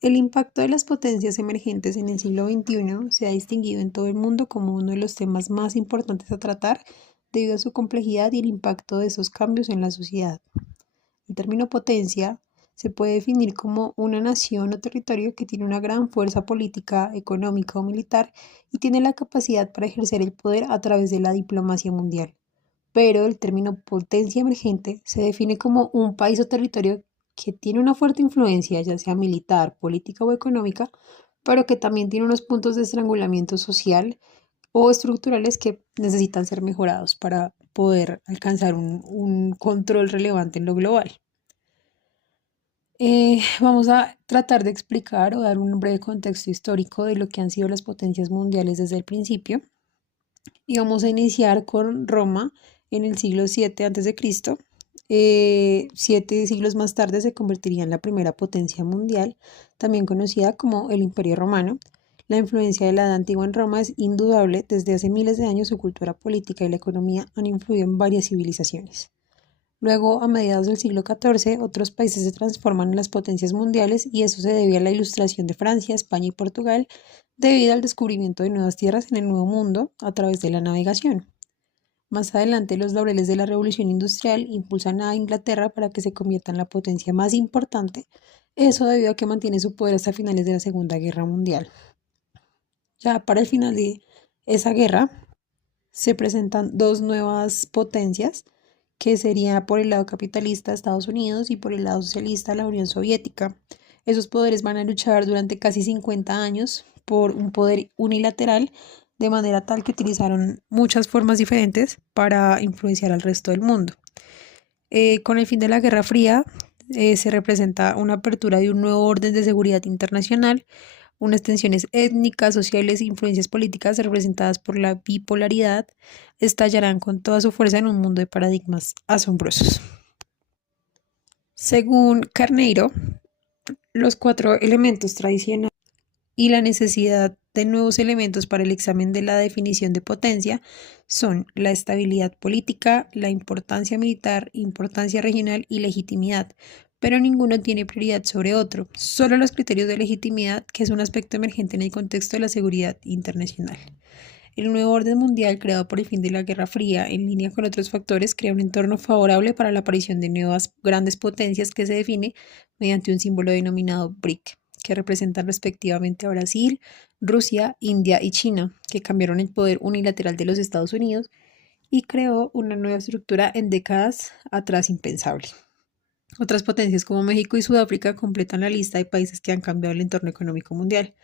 El impacto de las potencias emergentes en el siglo XXI se ha distinguido en todo el mundo como uno de los temas más importantes a tratar debido a su complejidad y el impacto de esos cambios en la sociedad. El término potencia se puede definir como una nación o territorio que tiene una gran fuerza política, económica o militar y tiene la capacidad para ejercer el poder a través de la diplomacia mundial. Pero el término potencia emergente se define como un país o territorio que tiene una fuerte influencia, ya sea militar, política o económica, pero que también tiene unos puntos de estrangulamiento social o estructurales que necesitan ser mejorados para poder alcanzar un control relevante en lo global. Vamos a tratar de explicar o dar un breve contexto histórico de lo que han sido las potencias mundiales desde el principio. Y vamos a iniciar con Roma en el siglo VII a.C. 7 siglos más tarde se convertiría en la primera potencia mundial, también conocida como el Imperio Romano. La influencia de la Edad Antigua en Roma es indudable. Desde hace miles de años su cultura política y la economía han influido en varias civilizaciones. Luego, a mediados del siglo XIV, otros países se transforman en las potencias mundiales y eso se debe a la ilustración de Francia, España y Portugal, debido al descubrimiento de nuevas tierras en el Nuevo Mundo a través de la navegación. Más adelante, los laureles de la Revolución Industrial impulsan a Inglaterra para que se convierta en la potencia más importante, eso debido a que mantiene su poder hasta finales de la Segunda Guerra Mundial. Ya para el final de esa guerra, se presentan dos nuevas potencias, que sería por el lado capitalista Estados Unidos y por el lado socialista la Unión Soviética. Esos poderes van a luchar durante casi 50 años por un poder unilateral, de manera tal que utilizaron muchas formas diferentes para influenciar al resto del mundo. Con el fin de la Guerra Fría, se representa una apertura de un nuevo orden de seguridad internacional, unas tensiones étnicas, sociales e influencias políticas representadas por la bipolaridad estallarán con toda su fuerza en un mundo de paradigmas asombrosos. Según Carneiro, los cuatro elementos tradicionales y la necesidad de nuevos elementos para el examen de la definición de potencia son la estabilidad política, la importancia militar, importancia regional y legitimidad, pero ninguno tiene prioridad sobre otro, solo los criterios de legitimidad, que es un aspecto emergente en el contexto de la seguridad internacional. El nuevo orden mundial creado por el fin de la Guerra Fría, en línea con otros factores, crea un entorno favorable para la aparición de nuevas grandes potencias que se define mediante un símbolo denominado BRIC, que representan respectivamente a Brasil, Rusia, India y China, que cambiaron el poder unilateral de los Estados Unidos y creó una nueva estructura en décadas atrás impensable. Otras potencias como México y Sudáfrica completan la lista de países que han cambiado el entorno económico mundial.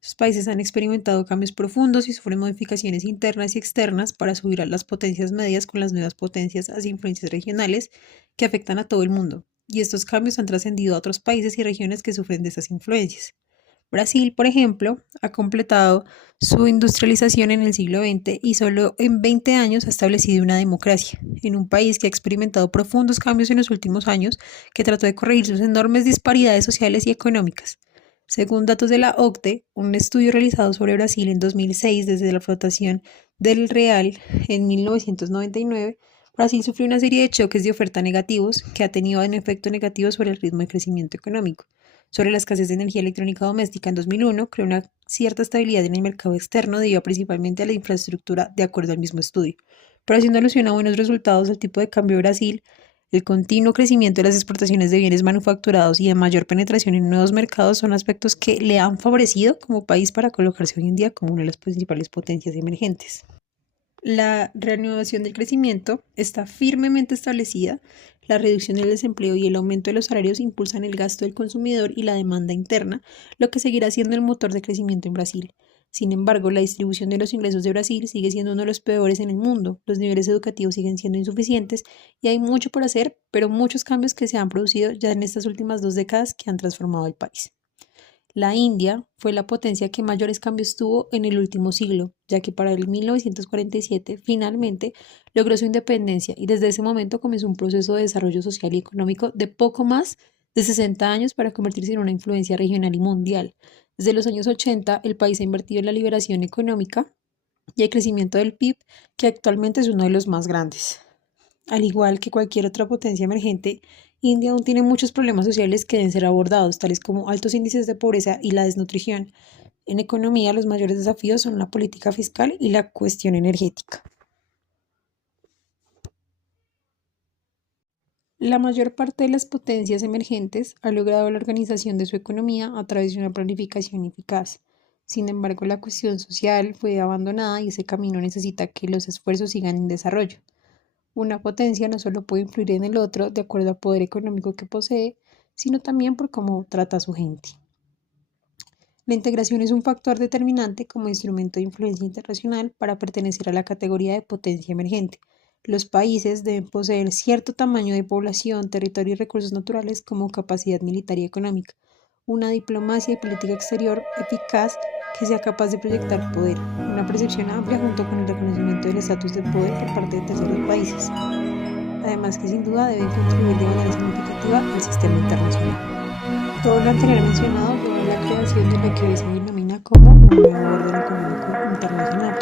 Estos países han experimentado cambios profundos y sufren modificaciones internas y externas para subir a las potencias medias con las nuevas potencias hacia influencias regionales que afectan a todo el mundo. Y estos cambios han trascendido a otros países y regiones que sufren de estas influencias. Brasil, por ejemplo, ha completado su industrialización en el siglo XX y solo en 20 años ha establecido una democracia, en un país que ha experimentado profundos cambios en los últimos años, que trató de corregir sus enormes disparidades sociales y económicas. Según datos de la OCDE, un estudio realizado sobre Brasil en 2006 desde la flotación del real en 1999, Brasil sufrió una serie de choques de oferta negativos que ha tenido un efecto negativo sobre el ritmo de crecimiento económico. Sobre la escasez de energía electrónica doméstica en 2001, creó una cierta estabilidad en el mercado externo debido principalmente a la infraestructura, de acuerdo al mismo estudio. Pero haciendo alusión a buenos resultados del tipo de cambio de Brasil, el continuo crecimiento de las exportaciones de bienes manufacturados y de mayor penetración en nuevos mercados son aspectos que le han favorecido como país para colocarse hoy en día como una de las principales potencias emergentes. La reanudación del crecimiento está firmemente establecida, la reducción del desempleo y el aumento de los salarios impulsan el gasto del consumidor y la demanda interna, lo que seguirá siendo el motor de crecimiento en Brasil. Sin embargo, la distribución de los ingresos de Brasil sigue siendo uno de los peores en el mundo, los niveles educativos siguen siendo insuficientes y hay mucho por hacer, pero muchos cambios que se han producido ya en estas últimas 2 décadas que han transformado el país. La India fue la potencia que mayores cambios tuvo en el último siglo, ya que para el 1947 finalmente logró su independencia y desde ese momento comenzó un proceso de desarrollo social y económico de poco más de 60 años para convertirse en una influencia regional y mundial. Desde los años 80, el país ha invertido en la liberación económica y el crecimiento del PIB, que actualmente es uno de los más grandes. Al igual que cualquier otra potencia emergente India aún tiene muchos problemas sociales que deben ser abordados, tales como altos índices de pobreza y la desnutrición. En economía, los mayores desafíos son la política fiscal y la cuestión energética. La mayor parte de las potencias emergentes ha logrado la organización de su economía a través de una planificación eficaz. Sin embargo, la cuestión social fue abandonada y ese camino necesita que los esfuerzos sigan en desarrollo. Una potencia no solo puede influir en el otro de acuerdo al poder económico que posee, sino también por cómo trata a su gente. La integración es un factor determinante como instrumento de influencia internacional para pertenecer a la categoría de potencia emergente. Los países deben poseer cierto tamaño de población, territorio y recursos naturales como capacidad militar y económica, una diplomacia y política exterior eficaz que sea capaz de proyectar poder, una percepción amplia junto con el reconocimiento del estatus de poder por parte de terceros países, además que sin duda deben contribuir de manera significativa al sistema internacional. Todo lo anterior mencionado llevó a la creación de lo que hoy se denomina como un nuevo orden económico internacional.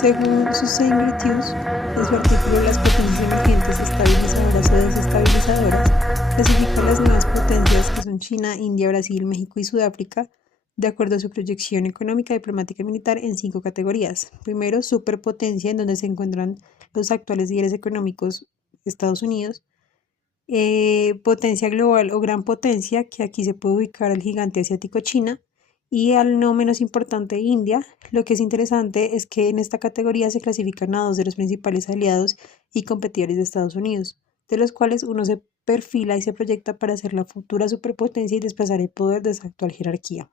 Según Susan Gretius, en su artículo Las potencias emergentes estabilizadoras o desestabilizadoras, clasifica las nuevas potencias que son China, India, Brasil, México y Sudáfrica, de acuerdo a su proyección económica, diplomática y militar, en 5 categorías. Primero, superpotencia, en donde se encuentran los actuales líderes económicos, Estados Unidos. Potencia global o gran potencia, que aquí se puede ubicar al gigante asiático China y al no menos importante India. Lo que es interesante es que en esta categoría se clasifican a 2 de los principales aliados y competidores de Estados Unidos, de los cuales uno se perfila y se proyecta para ser la futura superpotencia y desplazar el poder de esa actual jerarquía.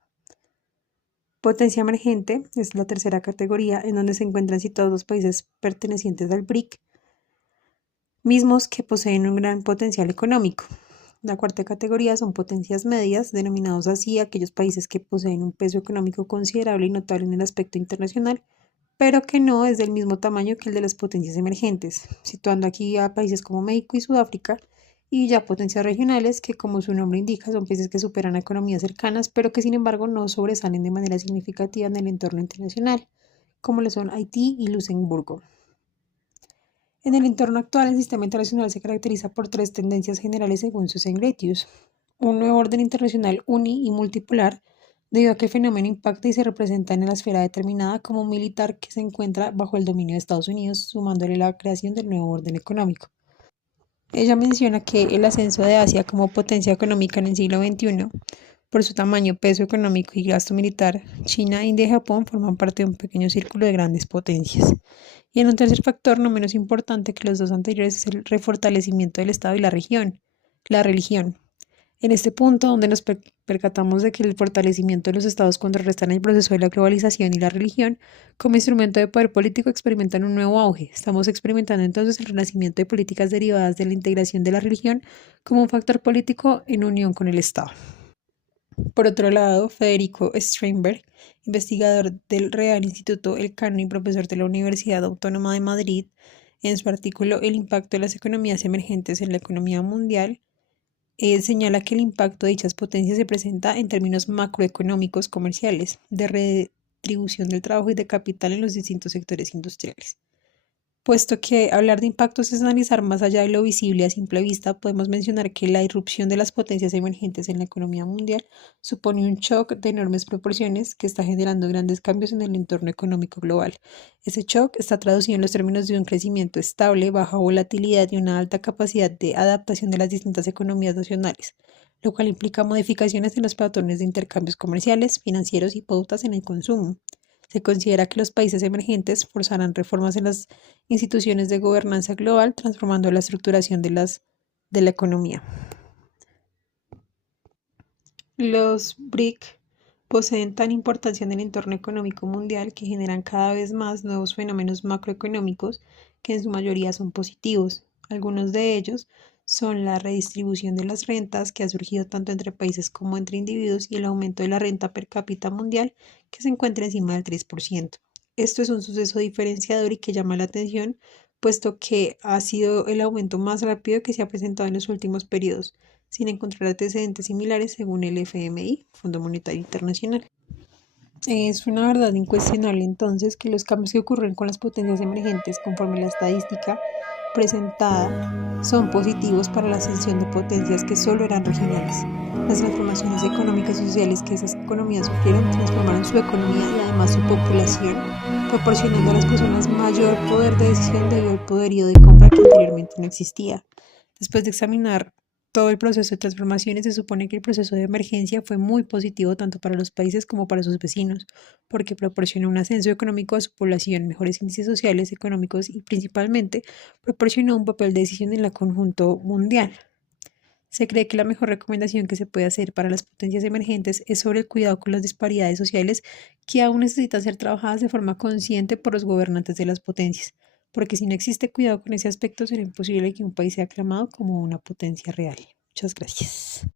Potencia emergente es la tercera categoría, en donde se encuentran situados los países pertenecientes al BRIC, mismos que poseen un gran potencial económico. La cuarta categoría son potencias medias, denominados así aquellos países que poseen un peso económico considerable y notable en el aspecto internacional, pero que no es del mismo tamaño que el de las potencias emergentes, situando aquí a países como México y Sudáfrica, y ya potencias regionales que, como su nombre indica, son países que superan a economías cercanas, pero que sin embargo no sobresalen de manera significativa en el entorno internacional, como lo son Haití y Luxemburgo. En el entorno actual, el sistema internacional se caracteriza por 3 tendencias generales según Susan Gretius: un nuevo orden internacional uni y multipolar, debido a que el fenómeno impacta y se representa en la esfera determinada como militar que se encuentra bajo el dominio de Estados Unidos, sumándole la creación del nuevo orden económico. Ella menciona que el ascenso de Asia como potencia económica en el siglo XXI, por su tamaño, peso económico y gasto militar, China, India y Japón forman parte de un pequeño círculo de grandes potencias. Y en un tercer factor, no menos importante que los dos anteriores, es el refortalecimiento del Estado y la religión. En este punto, donde nos percatamos de que el fortalecimiento de los estados contrarrestan el proceso de la globalización y la religión, como instrumento de poder político experimentan un nuevo auge. Estamos experimentando entonces el renacimiento de políticas derivadas de la integración de la religión como un factor político en unión con el Estado. Por otro lado, Federico Streinberg, investigador del Real Instituto Elcano y profesor de la Universidad Autónoma de Madrid, en su artículo El impacto de las economías emergentes en la economía mundial, señala que el impacto de dichas potencias se presenta en términos macroeconómicos comerciales, de redistribución del trabajo y de capital en los distintos sectores industriales. Puesto que hablar de impactos es analizar más allá de lo visible a simple vista, podemos mencionar que la irrupción de las potencias emergentes en la economía mundial supone un shock de enormes proporciones que está generando grandes cambios en el entorno económico global. Ese shock está traducido en los términos de un crecimiento estable, baja volatilidad y una alta capacidad de adaptación de las distintas economías nacionales, lo cual implica modificaciones en los patrones de intercambios comerciales, financieros y pautas en el consumo. Se considera que los países emergentes forzarán reformas en las instituciones de gobernanza global, transformando la estructuración de la economía. Los BRIC poseen tan importancia en el entorno económico mundial que generan cada vez más nuevos fenómenos macroeconómicos que en su mayoría son positivos. Algunos de ellos son la redistribución de las rentas, que ha surgido tanto entre países como entre individuos, y el aumento de la renta per cápita mundial, que se encuentra encima del 3%. Esto es un suceso diferenciador y que llama la atención, puesto que ha sido el aumento más rápido que se ha presentado en los últimos periodos, sin encontrar antecedentes similares según el FMI, Fondo Monetario Internacional. Es una verdad incuestionable entonces que los cambios que ocurren con las potencias emergentes conforme la estadística presentada son positivos para la ascensión de potencias que solo eran regionales. Las transformaciones económicas y sociales que esas economías sufrieron transformaron su economía y además su población, proporcionando a las personas mayor poder de decisión debido al poderío de compra que anteriormente no existía. Después de examinar todo el proceso de transformaciones, se supone que el proceso de emergencia fue muy positivo tanto para los países como para sus vecinos, porque proporcionó un ascenso económico a su población, mejores índices sociales, económicos y principalmente proporcionó un papel de decisión en el conjunto mundial. Se cree que la mejor recomendación que se puede hacer para las potencias emergentes es sobre el cuidado con las disparidades sociales que aún necesitan ser trabajadas de forma consciente por los gobernantes de las potencias, porque si no existe cuidado con ese aspecto será imposible que un país sea aclamado como una potencia real. Muchas gracias.